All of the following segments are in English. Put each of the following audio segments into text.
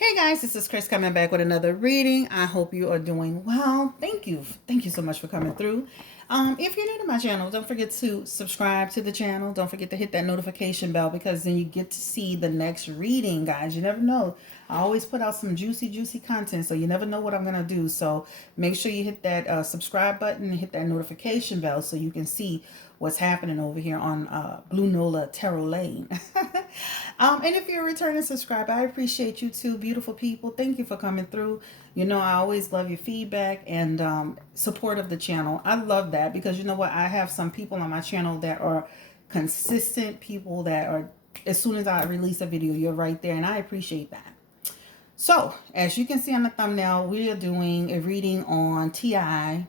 Hey guys, this is Chris coming back with another reading. I hope you are doing well. Thank you. Thank you so much for coming through. If you're new to my channel, don't forget to subscribe to the channel. Don't forget to hit that notification bell because then you get to see the next reading, guys. You never know. I always put out some juicy content, so you never know what I'm going to do. So make sure you hit that subscribe button and hit that notification bell so you can see what's happening over here on Blue Nola Tarot Lane. And if you're a returning subscriber, I appreciate you too, beautiful people. Thank you for coming through. You know, I always love your feedback and support of the channel. I love that because you know what? I have some people on my channel that are consistent people that are, as soon as I release a video, you're right there. And I appreciate that. So, as you can see on the thumbnail, we are doing a reading on T.I.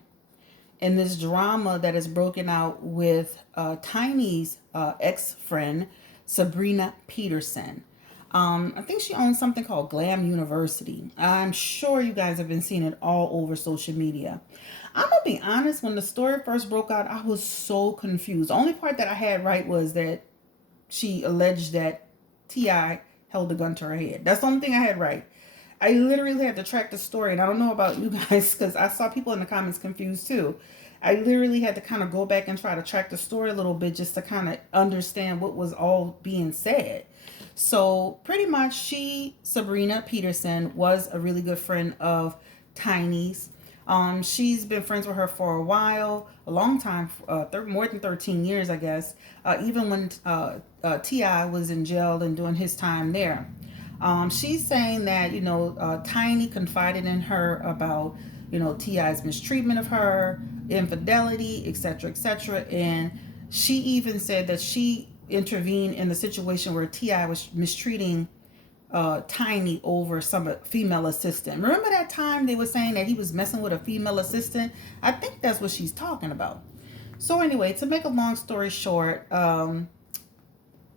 and this drama that is broken out with Tiny's ex-friend, Sabrina Peterson. I think she owns something called Glam University. I'm sure you guys have been seeing it all over social media. I'm going to be honest, when the story first broke out, I was so confused. The only part that I had right was that she alleged that T.I. held a gun to her head. That's the only thing I had right. I literally had to track the story, and I don't know about you guys because I saw people in the comments confused too. I literally had to kind of go back and try to track the story a little bit just to kind of understand what was all being said. So pretty much Sabrina Peterson, was a really good friend of Tiny's. She's been friends with her for a while, a long time, more than 13 years, I guess, even when T.I. was in jail and doing his time there. She's saying that, Tiny confided in her about, T.I.'s mistreatment of her, infidelity, etc., and she even said that she intervened in the situation where T.I. was mistreating Tiny over some female assistant. Remember that time they were saying that he was messing with a female assistant? I think that's what she's talking about. So anyway, to make a long story short,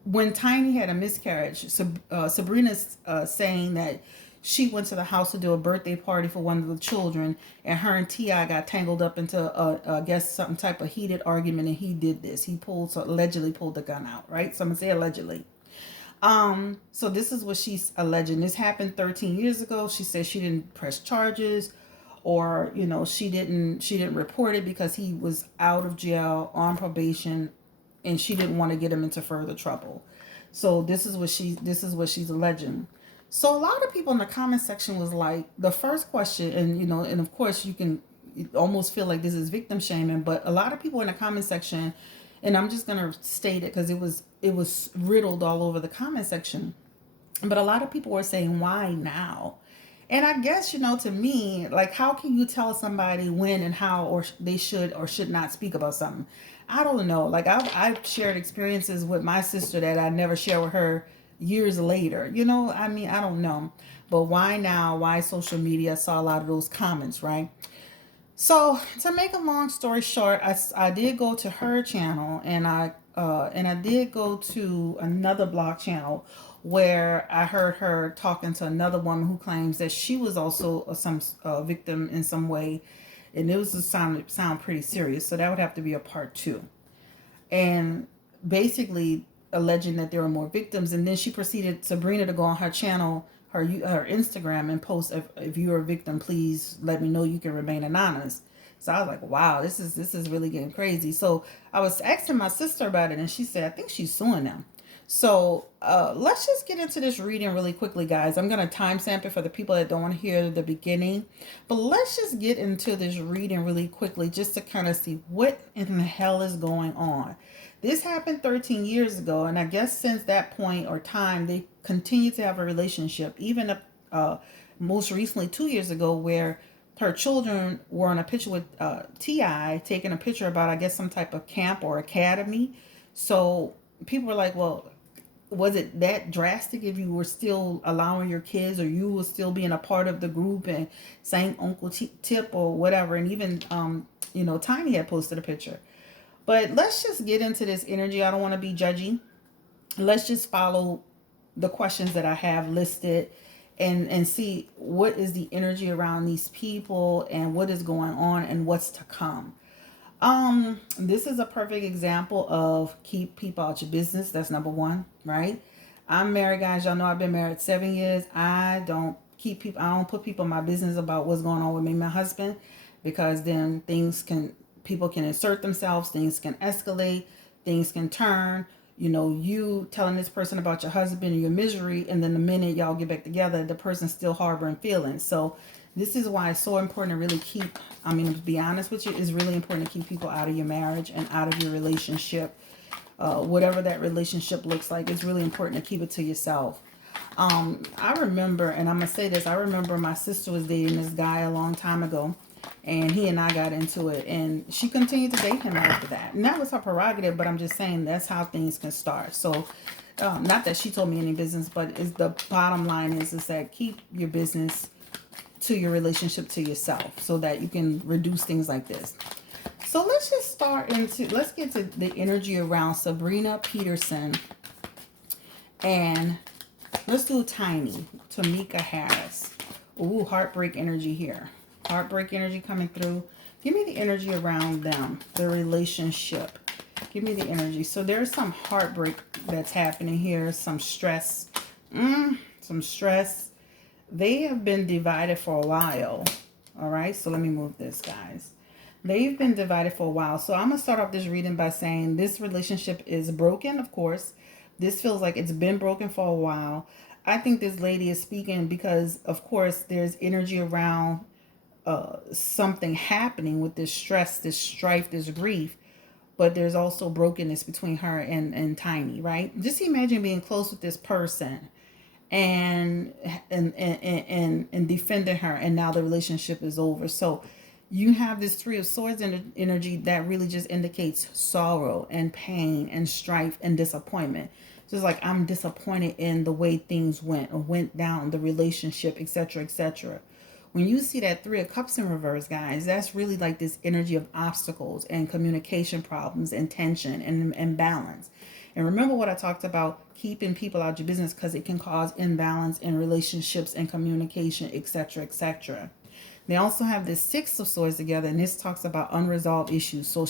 when Tiny had a miscarriage, Sabrina's saying that she went to the house to do a birthday party for one of the children, and her and T.I. got tangled up into, I guess, some type of heated argument, and he did this. He allegedly pulled the gun out, right? So I'm going to say allegedly. So this is what she's alleging. This happened 13 years ago. She said she didn't press charges, or, she didn't report it because he was out of jail on probation and she didn't want to get him into further trouble. So this is what she's alleging. So a lot of people in the comment section was like, the first question, and of course you can almost feel like this is victim shaming, but a lot of people in the comment section, and I'm just gonna state it because it was riddled all over the comment section, but a lot of people were saying, why now? And I guess, to me, like, how can you tell somebody when and how or they should or should not speak about something? I don't know. Like, I've shared experiences with my sister that I never share with her years later. I mean, I don't know. But why now? Why social media? I saw a lot of those comments, right? So to make a long story short, I did go to her channel, and I did go to another blog channel where I heard her talking to another woman who claims that she was also some victim in some way, and it was sound pretty serious. So that would have to be a part two, and basically alleging that there are more victims. And then she proceeded, Sabrina, to go on her channel, her Instagram, and post, if you're a victim, please let me know. You can remain anonymous. So I was like, wow, this is really getting crazy. So I was asking my sister about it, and she said, I think she's suing them. So let's just get into this reading really quickly, guys. I'm going to timestamp it for the people that don't want to hear the beginning. But let's just get into this reading really quickly just to kind of see what in the hell is going on. This happened 13 years ago, and I guess since that point or time, they continue to have a relationship, even most recently 2 years ago, where her children were on a picture with T.I., taking a picture about, I guess, some type of camp or academy. So people were like, well, was it that drastic if you were still allowing your kids, or you were still being a part of the group and saying Uncle Tip or whatever? And even, Tiny had posted a picture. But let's just get into this energy. I don't want to be judgy. Let's just follow the questions that I have listed and see what is the energy around these people and what is going on and what's to come. This is a perfect example of keep people out your business. That's number one, right? I'm married, guys. Y'all know I've been married 7 years. I don't put people in my business about what's going on with me and my husband, because then people can insert themselves, things can escalate, things can turn. You telling this person about your husband and your misery, and then the minute y'all get back together, the person's still harboring feelings. So this is why it's so important to really to be honest with you, it's really important to keep people out of your marriage and out of your relationship. Whatever that relationship looks like, it's really important to keep it to yourself. I remember, and I'm going to say this, I remember my sister was dating this guy a long time ago, and he and I got into it, and she continued to date him after that. And that was her prerogative, but I'm just saying that's how things can start. So, not that she told me any business, but is the bottom line is that keep your business to your relationship to yourself so that you can reduce things like this. So let's get to the energy around Sabrina Peterson, and let's do Tiny, Tamika Harris. Ooh, heartbreak energy here. Heartbreak energy coming through. Give me the energy around them, the relationship. Give me the energy. So there's some heartbreak that's happening here, some stress. Some stress. They have been divided for a while. All right, so let me move this, guys. They've been divided for a while. So I'm going to start off this reading by saying this relationship is broken, of course. This feels like it's been broken for a while. I think this lady is speaking because, of course, there's energy around something happening with this stress, this strife, this grief. But there's also brokenness between her and Tiny, right? Just imagine being close with this person and defending her, and now the relationship is over. So you have this Three of Swords energy that really just indicates sorrow and pain and strife and disappointment. Just like, I'm disappointed in the way things went down, the relationship, etc., etc. When you see that Three of Cups in reverse, guys, that's really like this energy of obstacles and communication problems and tension and imbalance. And remember what I talked about, keeping people out of your business, because it can cause imbalance in relationships and communication, etc., etc. They also have this Six of Swords together, and this talks about unresolved issues. So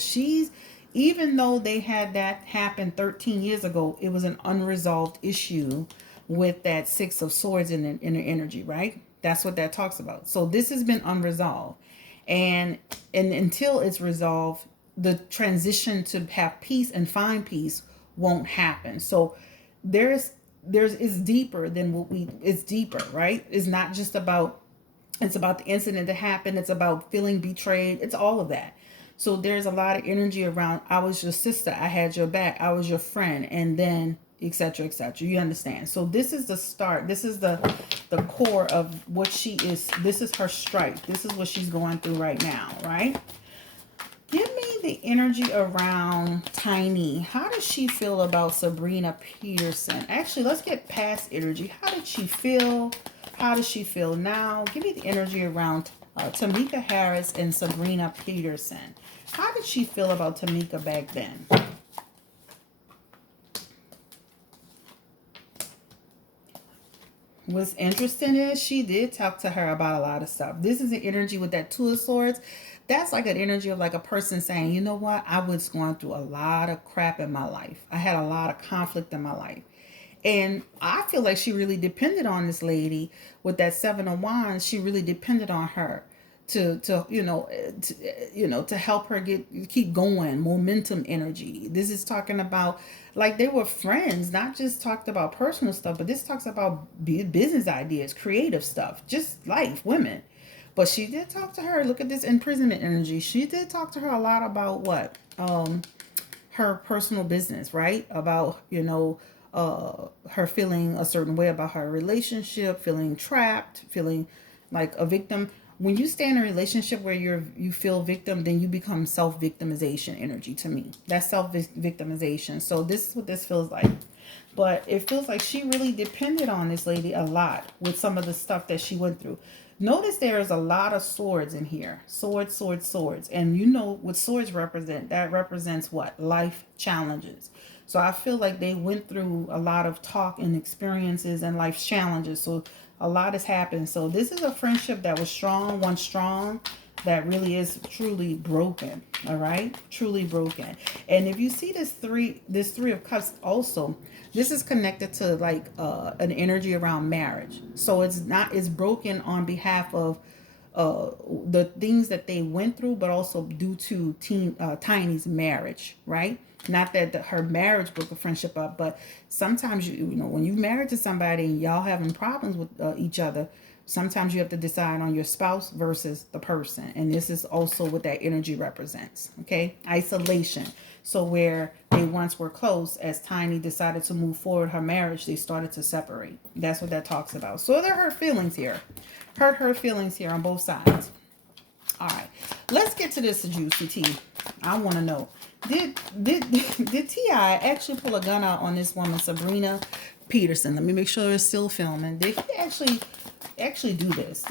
even though they had that happen 13 years ago, it was an unresolved issue with that Six of Swords in the energy, right? That's what that talks about. So this has been unresolved. And until it's resolved, the transition to have peace and find peace won't happen. So it's deeper than it's deeper, right? It's not just about, it's about the incident that happened. It's about feeling betrayed. It's all of that. So there's a lot of energy around, I was your sister, I had your back, I was your friend, and then etc., etc. You understand? So this is the start. This is the core of what she is. This is her strife. This is what she's going through right now, right? Give me the energy around Tiny. How does she feel about Sabrina Peterson? Actually, let's get past energy. How did she feel? How does she feel now? Give me the energy around Tamika Harris and Sabrina Peterson. How did she feel about Tamika back then? What's interesting is she did talk to her about a lot of stuff. This is an energy with that Two of Swords. That's like an energy of like a person saying, you know what? I was going through a lot of crap in my life. I had a lot of conflict in my life. And I feel like she really depended on this lady with that Seven of Wands. She really depended on her to help her keep going. Momentum energy. This is talking about like they were friends, not just talked about personal stuff, but this talks about business ideas, creative stuff, just life, women. But she did talk to her. Look at this imprisonment energy. She did talk to her a lot about what? Her personal business, right? About, her feeling a certain way about her relationship, feeling trapped, feeling like a victim. When you stay in a relationship where you feel victim, then you become self-victimization energy to me. That's self-victimization. So this is what this feels like. But it feels like she really depended on this lady a lot with some of the stuff that she went through. Notice there is a lot of swords in here. Swords, swords, swords. And you know what swords represent. That represents what? Life challenges. So I feel like they went through a lot of talk and experiences and life challenges. So A lot has happened. So this is a friendship that was strong, once strong, that really is truly broken. All right, truly broken. And if you see this three of cups also, this is connected to like an energy around marriage. So it's broken on behalf of the things that they went through, but also due to Tiny's marriage, right? Not that her marriage broke a friendship up, but sometimes you know when you married to somebody and y'all having problems with each other, sometimes you have to decide on your spouse versus the person, and this is also what that energy represents. Okay, isolation. So where they once were close, as Tiny decided to move forward her marriage, they started to separate. That's what that talks about. So there are hurt feelings here. Hurt her feelings here on both sides. All right, let's get to this juicy tea. I want to know, did Ti actually pull a gun out on this woman, Sabrina Peterson? Let me make sure it's still filming. Did he actually do this?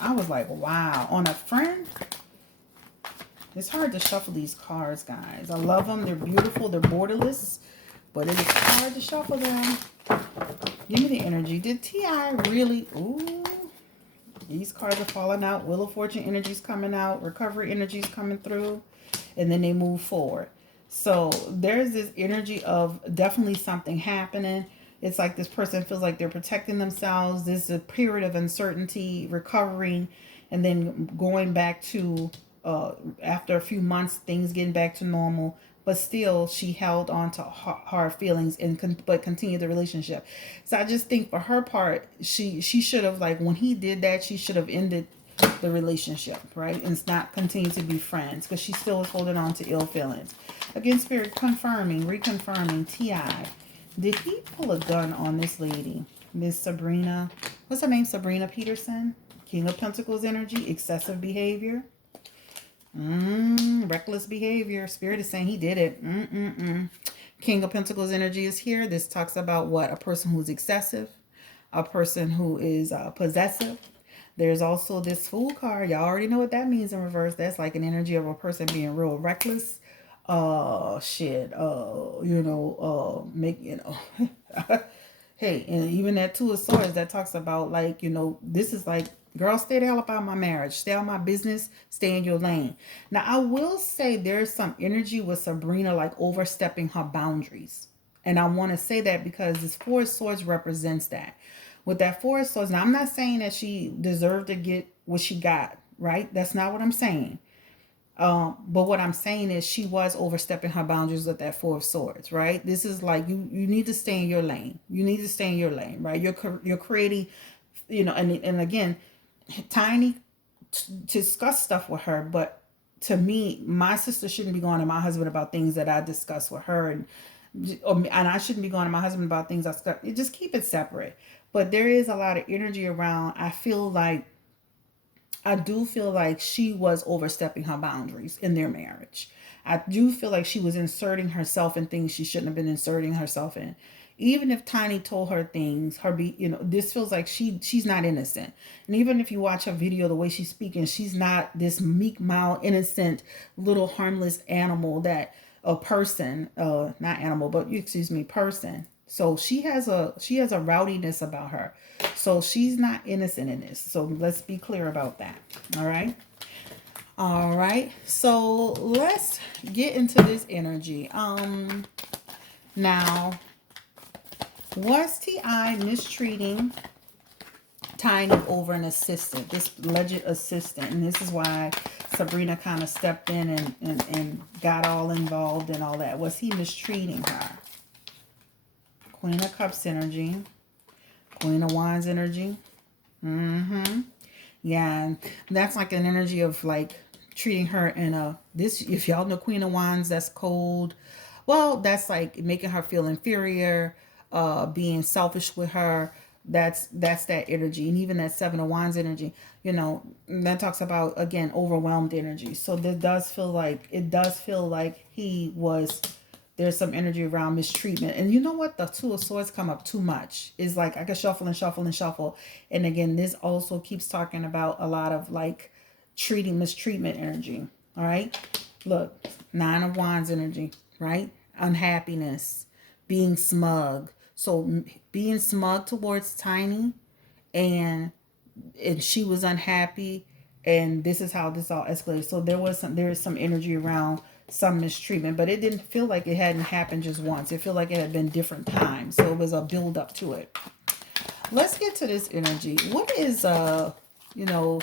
I was like, wow, on a friend. It's hard to shuffle these cards, guys. I love them. They're beautiful. They're borderless, but it is hard to shuffle them. Give me the energy. Did Ti really? Ooh. These cards are falling out. Wheel of Fortune energy's coming out. Recovery energy's coming through. And then they move forward. So there's this energy of definitely something happening. It's like this person feels like they're protecting themselves. This is a period of uncertainty, recovering, and then going back to, after a few months, things getting back to normal. But still, she held on to hard feelings but continued the relationship. So I just think for her part, she should have, like, when he did that, she should have ended the relationship, right? And it's not continue to be friends because she still was holding on to ill feelings. Again, Spirit reconfirming Ti. Did he pull a gun on this lady, Miss Sabrina? What's her name? Sabrina Peterson. King of Pentacles energy, excessive behavior. Reckless behavior. Spirit is saying he did it. King of Pentacles energy is here. This talks about what? A person who's excessive, a person who is possessive. There's also this Fool card. Y'all already know what that means in reverse. That's like an energy of a person being real reckless. Hey, and even that Two of Swords that talks about, like, this is like, girl, stay the hell up out of my marriage. Stay out of my business. Stay in your lane. Now, I will say there's some energy with Sabrina, like overstepping her boundaries. And I want to say that because this Four of Swords represents that. With that Four of Swords, now I'm not saying that she deserved to get what she got, right? That's not what I'm saying. But what I'm saying is she was overstepping her boundaries with that Four of Swords, right? This is like you need to stay in your lane. You need to stay in your lane, right? You're creating, and again, Tiny discuss stuff with her, but to me, my sister shouldn't be going to my husband about things that I discuss with her, and I shouldn't be going to my husband about things I discuss. Just keep it separate. But there is a lot of energy around. I do feel like she was overstepping her boundaries in their marriage. I do feel like she was inserting herself in things she shouldn't have been inserting herself in. Even if Tiny told her things, this feels like she's not innocent. And even if you watch her video, the way she's speaking, she's not this meek, mild, innocent, little harmless animal that a person, not animal, but excuse me, person. So she has a rowdiness about her. So she's not innocent in this. So let's be clear about that. All right. All right. So let's get into this energy. Now, was T.I. mistreating Tiny over an assistant, this alleged assistant? And this is why Sabrina kind of stepped in and got all involved and all that. Was he mistreating her? Queen of Cups energy. Queen of Wands energy. Yeah, and that's like an energy of like treating her in this, if y'all know Queen of Wands, that's cold. Well, that's like making her feel inferior, being selfish with her. That's that energy. And even that Seven of Wands energy, that talks about, again, overwhelmed energy. So it does feel like there's some energy around mistreatment. And you know what? The Two of Swords come up too much. It's like I can shuffle and shuffle and shuffle. And again, this also keeps talking about a lot of like mistreatment energy. All right. Look, Nine of Wands energy, right? Unhappiness, being smug. So being smug towards Tiny and she was unhappy, and this is how this all escalated. So there is some energy around some mistreatment, but it didn't feel like it hadn't happened just once. It felt like it had been different times, so it was a build up to it. Let's get to this energy. What is you know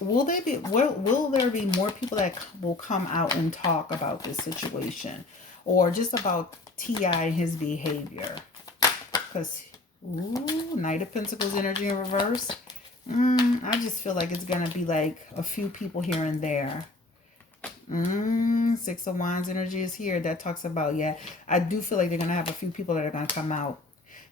will there be more people that will come out and talk about this situation, or just about Ti and his behavior? Because, ooh, Knight of Pentacles energy in reverse. I just feel like it's gonna be like a few people here and there. Six of Wands energy is here. That talks about, yeah, I do feel like they're gonna have a few people that are gonna come out.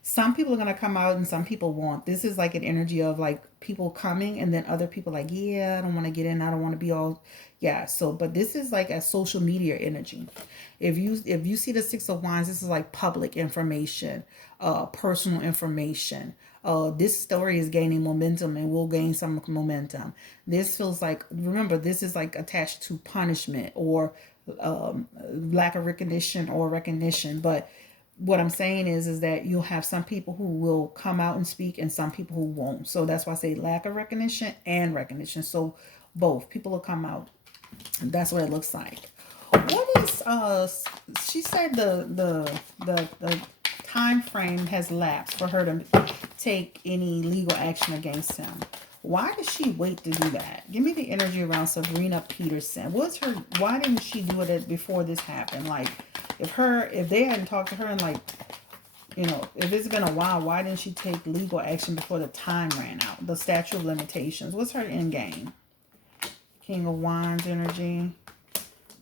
Some people are going to come out and some people won't. This is like an energy of like people coming, and then other people like, yeah, I don't want to get in. I don't want to be all, yeah. So, but this is like a social media energy. If you see the Six of Wands, this is like public information, personal information. This story is gaining momentum and will gain some momentum. This feels like, remember, this is like attached to punishment or lack of recognition or recognition. But what I'm saying is that you'll have some people who will come out and speak and some people who won't. So that's why I say lack of recognition and recognition. So both people will come out. That's what it looks like. What is she said the time frame has lapsed for her to take any legal action against him. Why did she wait to do that? Give me the energy around Sabrina Peterson. Why didn't she do it before this happened? Like, if they hadn't talked to her and like, if it's been a while, why didn't she take legal action before the time ran out? The statute of limitations. What's her end game? King of Wands energy.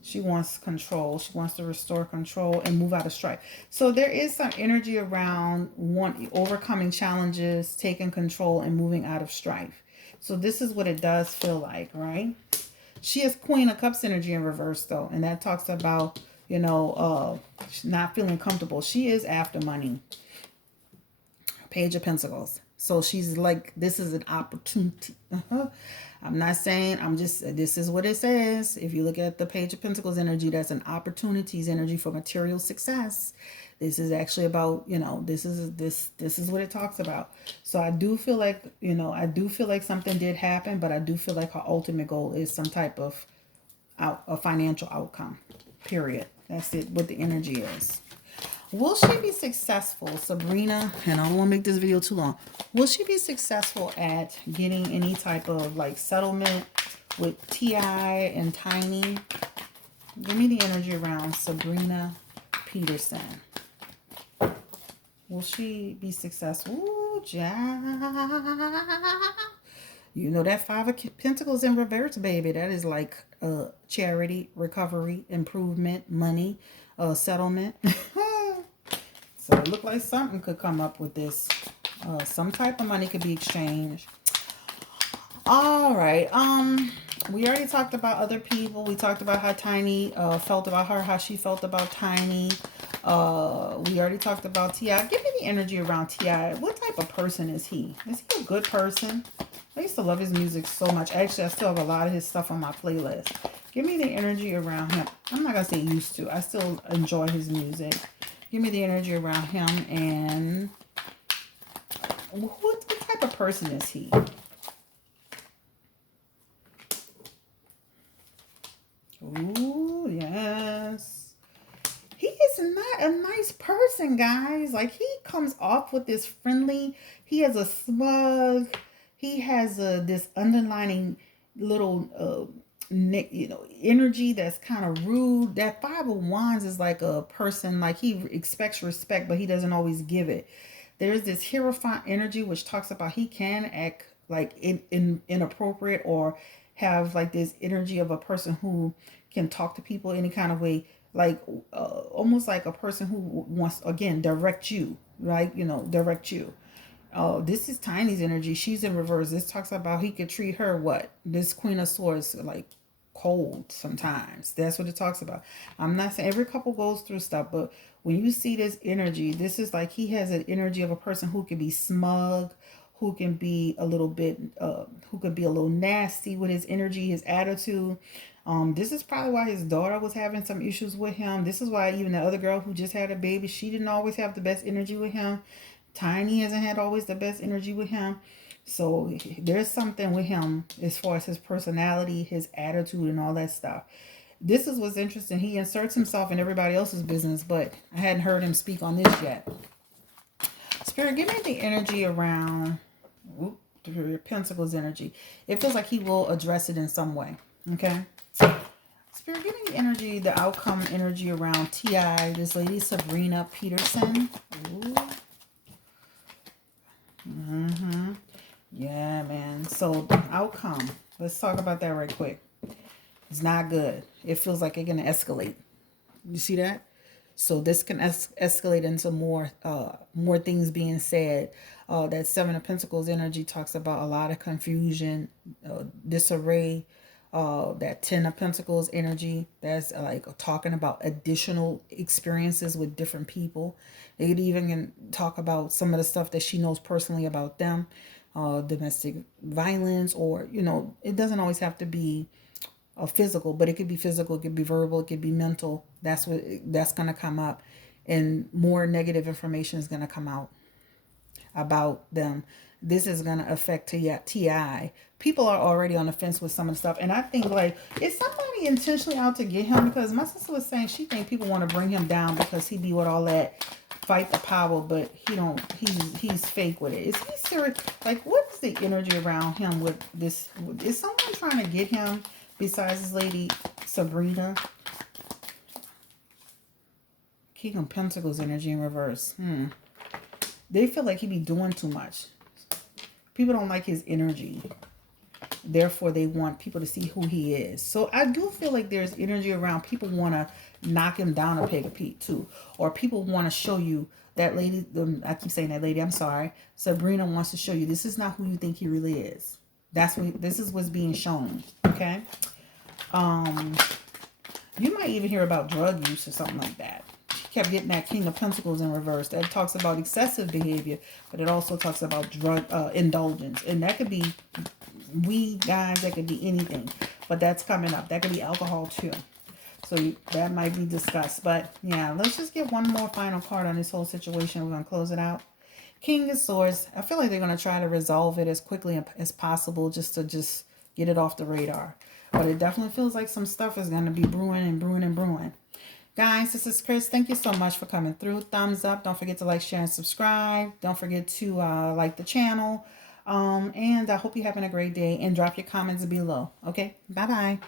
She wants control. She wants to restore control and move out of strife. So there is some energy around overcoming challenges, taking control, and moving out of strife. So this is what it does feel like, right? She has Queen of Cups energy in reverse, though. And that talks about, not feeling comfortable. She is after money. Page of Pentacles. So she's like, this is an opportunity. I'm not saying, this is what it says. If you look at the Page of Pentacles energy, that's an opportunities energy for material success. This is actually about, this is what it talks about. So I do feel like, something did happen, but I do feel like her ultimate goal is some type of a financial outcome, period. That's it, what the energy is. Will she be successful, Sabrina? And I don't want to make this video too long. Will she be successful at getting any type of like settlement with Ti and Tiny? Give me the energy around Sabrina Peterson. Will she be successful? Ooh, you know that Five of Pentacles in reverse, baby. That is like charity, recovery, improvement, money, settlement. So it looked like something could come up with this. Some type of money could be exchanged. All right. We already talked about other people. We talked about how Tiny felt about her, how she felt about Tiny. We already talked about Ti. Give me the energy around Ti. What type of person is he? Is he a good person? I used to love his music so much. Actually, I still have a lot of his stuff on my playlist. Give me the energy around him. I'm not going to say used to. I still enjoy his music. Give me the energy around him. And what type of person is he? Ooh, yes. He is not a nice person, guys. Like, he comes off with this friendly. He has a smug. He has this underlining little energy that's kind of rude. That Five of Wands is like a person, like he expects respect, but he doesn't always give it. There's this Hierophant energy, which talks about he can act like inappropriate or have like this energy of a person who can talk to people any kind of way, like almost like a person who wants, again, direct you, right? Direct you. Oh, this is Tiny's energy. She's in reverse. This talks about he could treat her, what? This Queen of Swords, like cold sometimes. That's what it talks about. I'm not saying every couple goes through stuff, but when you see this energy, this is like he has an energy of a person who can be smug, who can be a little bit, who can be a little nasty with his energy, his attitude. This is probably why his daughter was having some issues with him. This is why even the other girl who just had a baby, she didn't always have the best energy with him. Tiny hasn't had always the best energy with him. So there's something with him as far as his personality, his attitude, and all that stuff. This is what's interesting. He inserts himself in everybody else's business, but I hadn't heard him speak on this yet. Spirit, give me the energy around the Pentacles energy. It feels like he will address it in some way. Okay. Spirit, give me the energy, the outcome energy around T.I., this lady Sabrina Peterson. Ooh. Yeah, man. So the outcome. Let's talk about that right quick. It's not good. It feels like it's going to escalate. You see that? So this can escalate into more things being said. That Seven of Pentacles energy talks about a lot of confusion, disarray. That Ten of Pentacles energy, that's like talking about additional experiences with different people. They could even talk about some of the stuff that she knows personally about them, domestic violence, or it doesn't always have to be physical, but it could be physical, it could be verbal, it could be mental. That's going to come up, and more negative information is going to come out about them. This is going to affect T.I. People are already on the fence with some of the stuff, and I think, like, is somebody intentionally out to get him? Because my sister was saying she think people want to bring him down because he be with all that fight the power, but he don't. He's fake with it. Is he serious? Like, what's the energy around him with this? Is someone trying to get him besides this lady Sabrina? King of Pentacles energy in reverse. They feel like he be doing too much. People don't like his energy. Therefore, they want people to see who he is. So I do feel like there's energy around. People want to knock him down a peg of Pete too. Or people want to show you that lady. I keep saying that lady. I'm sorry. Sabrina wants to show you this is not who you think he really is. This is what's being shown. Okay. You might even hear about drug use or something like that. She kept getting that King of Pentacles in reverse. That talks about excessive behavior, but it also talks about drug indulgence. And that could be weed, guys. That could be anything. But that's coming up. That could be alcohol too. So that might be discussed. But yeah, let's just get one more final card on this whole situation. We're going to close it out. King of Swords. I feel like they're going to try to resolve it as quickly as possible just to get it off the radar. But it definitely feels like some stuff is going to be brewing and brewing and brewing. Guys, this is Chris. Thank you so much for coming through. Thumbs up. Don't forget to like, share, and subscribe. Don't forget to like the channel. And I hope you're having a great day. And drop your comments below. Okay? Bye-bye.